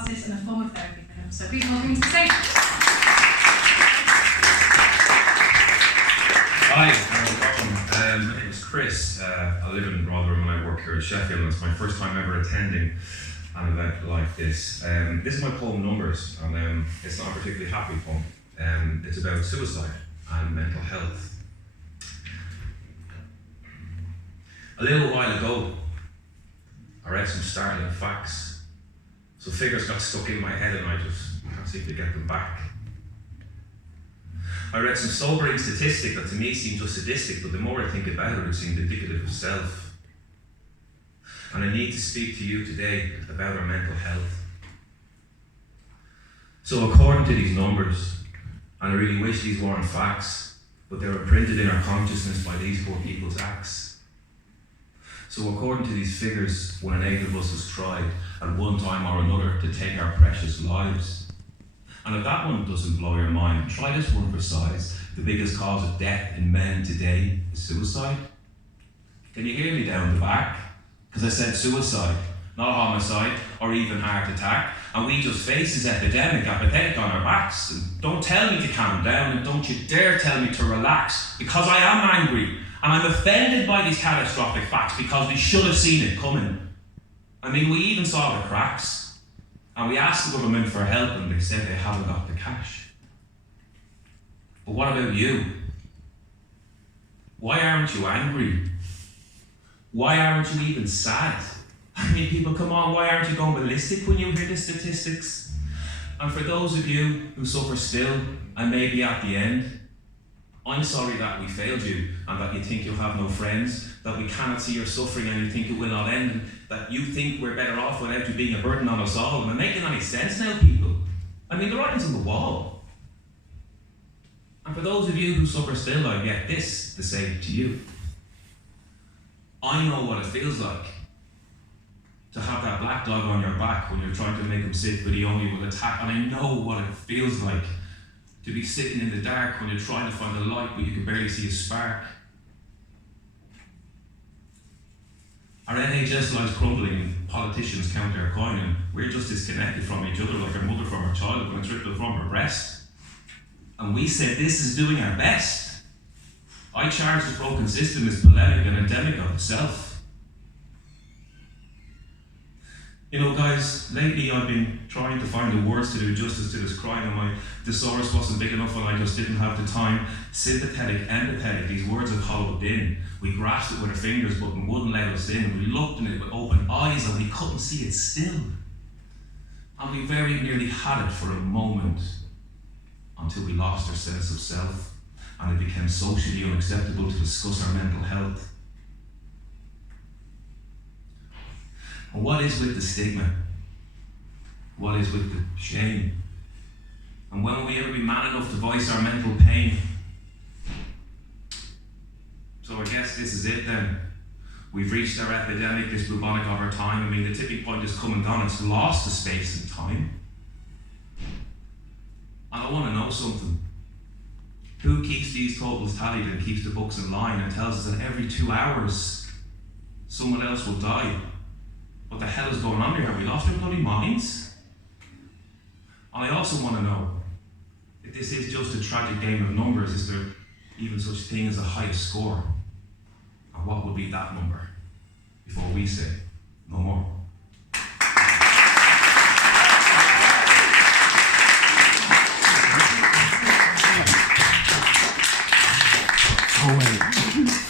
catharsis and a form of therapy for him. So please welcome him to the stage. Hi, welcome. My name is Chris. I live in Rotherham and I work here at Sheffield, and it's my first time ever attending an event like this. This is my poem Numbers, and it's not a particularly happy poem. It's about suicide and mental health. A little while ago, I read some startling facts. Some figures got stuck in my head and I just can't seem to get them back. I read some sobering statistic that to me seemed just sadistic, but the more I think about it, it seemed indicative of self. And I need to speak to you today about our mental health. So according to these numbers, and I really wish these weren't facts, but they were printed in our consciousness by these poor people's acts. So according to these figures, 1 in 8 of us has tried at one time or another to take our precious lives. And if that one doesn't blow your mind, try this one for size. The biggest cause of death in men today is suicide. Can you hear me down the back? Because I said suicide, not homicide or even heart attack. And we just face this epidemic, apathetic on our backs. And don't tell me to calm down, and don't you dare tell me to relax, because I am angry. And I'm offended by these catastrophic facts because we should have seen it coming. I mean, we even saw the cracks. And we asked the government for help and they said they haven't got the cash. But what about you? Why aren't you angry? Why aren't you even sad? I mean, people, come on, why aren't you going ballistic when you hear the statistics? And for those of you who suffer still and maybe at the end, I'm sorry that we failed you and that you think you'll have no friends, that we cannot see your suffering and you think it will not end, and that you think we're better off without you being a burden on us all. Am I making any sense now, people? I mean, the writing's on the wall. And for those of you who suffer still, I get this to say to you. I know what it feels like to have that black dog on your back when you're trying to make him sit, but he only will attack. And I know what it feels like to be sitting in the dark when you're trying to find a light but you can barely see a spark. Our NHS lies crumbling and politicians count their coin, and we're just disconnected from each other like a mother from her child when a trickle from her breast. And we said this is doing our best. I charge the broken system is polemic and endemic of itself. You know, guys, lately I've been trying to find the words to do justice to this crime, and my thesaurus wasn't big enough and I just didn't have the time. Sympathetic, empathetic, these words have hollowed in. We grasped it with our fingers but it wouldn't let us in. We looked in it with open eyes and we couldn't see it still. And we very nearly had it for a moment until we lost our sense of self and it became socially unacceptable to discuss our mental health. And what is with the stigma? What is with the shame? And when will we ever be man enough to voice our mental pain? So I guess this is it then. We've reached our epidemic, this bubonic of our time. I mean, the tipping point has come and gone. It's lost the space and time. And I want to know something. Who keeps these totals tallied and keeps the books in line and tells us that every 2 hours someone else will die? What the hell is going on here? Have we lost our bloody minds? And I also want to know if this is just a tragic game of numbers. Is there even such thing as a highest score? And what would be that number before we say no more? Oh, wait.